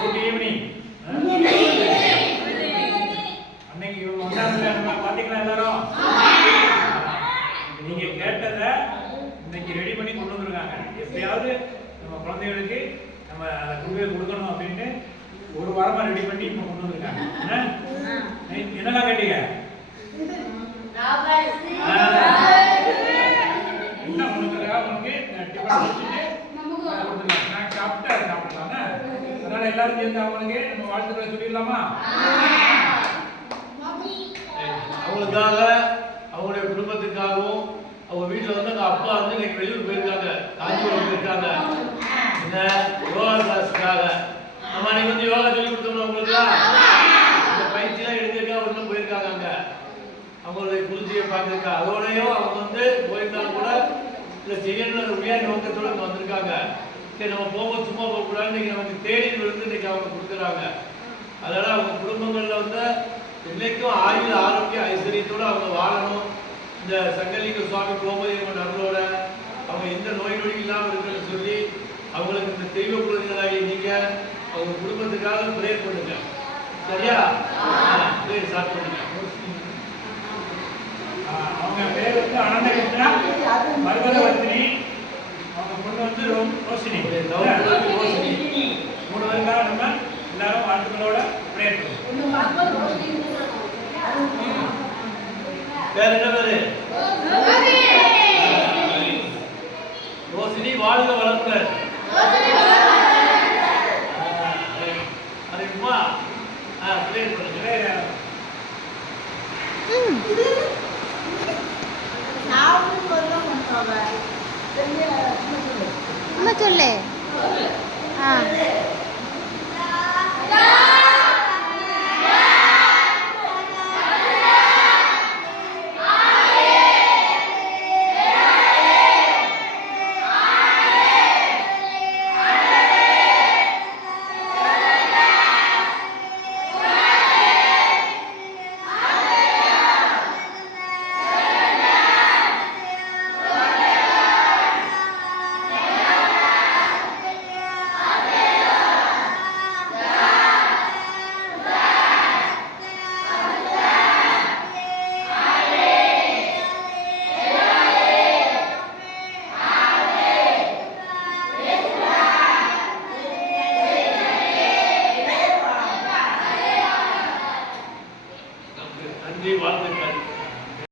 Good evening. அன்னைக்கு இவங்க வந்தாங்க, நம்ம பாத்தீங்களா எல்லாரும்? நீங்க கேட்டதை இன்னைக்கு ரெடி பண்ணி கொண்டு வந்துருக்காங்க. எப்படியாவது நம்ம குழந்தைகளுக்கு நம்ம அதை கொண்டு போய் கொடுக்கணும் அப்படின்ட்டு ஒரு வாரமா ரெடி பண்ணி இப்போ கொண்டு வந்துருக்காங்க. என்னெல்லாம் கேட்டீங்க? என்ன உனக்கு டிஃபன் வச்சுட்டு நான் சாப்பிடலாம். அதனால எல்லாரும் சேர்ந்து அவங்களுக்கு நம்ம வாழ்த்துக்களை சொல்லிடலாமா? அவங்களுக்காக, அவங்களுடைய குடும்பத்துக்காகவும், அவங்க வீட்டில் வந்து எங்கள் அப்பா வந்து இன்னைக்கு வெளியூர் போயிருக்காங்க, காஞ்சிபுரம் போயிருக்காங்க. என்ன யோகா கிளாஸுக்காக நம்ம அன்னைக்கு வந்து யோகா சொல்லி கொடுத்தோம்னா அவங்களுக்குலாம் இந்த பயிற்சியெல்லாம் எடுக்கிறதுக்காக வந்து போயிருக்காங்க. அங்கே அவங்களுடைய குருஜியை பார்க்கறதுக்கா அதோடையும் அவங்க வந்து போயிருந்தாலும் கூட இதை செய்யணும்னு உண்மையான நோக்கத்தோடு இங்கே வந்திருக்காங்க. சரி நம்ம போக சும்மா போகக்கூடாது, இன்னைக்கு நமக்கு தேடி விழுந்து இன்னைக்கு அவங்க கொடுக்குறாங்க. அதனால் அவங்க குடும்பங்களில் வந்து இன்னைக்கும் ஆயுள் ஆரோக்கிய ஐஸ்வர்யத்தோடு அவங்க வாழணும். இந்த சங்கலிங்க சுவாமி கோபதி நபரோட அவங்க எந்த நோய் நொடி இல்லாமல் இருக்குன்னு சொல்லி அவங்களுக்கு இந்த தெய்வ குழந்தைகளாகி நீங்கள் அவங்க குடும்பத்துக்காக ப்ரேயர் பண்ணுங்க. சரியா? ப்ரேயர் ஸ்டார்ட் பண்ணுங்க. அவங்க பேர் வந்து அனந்தகிருஷ்ணா பர்வதவர்த்தினி, அவங்க பொண்ணு வந்து ரோஷினி. 3 பேருக்காக நம்ம எல்லாரும் வாழ்த்துக்களோட ப்ரேயர் பண்ணுவோம். வேற என்ன பேரு? ரோஷினி வாழ்க வளமுடன்.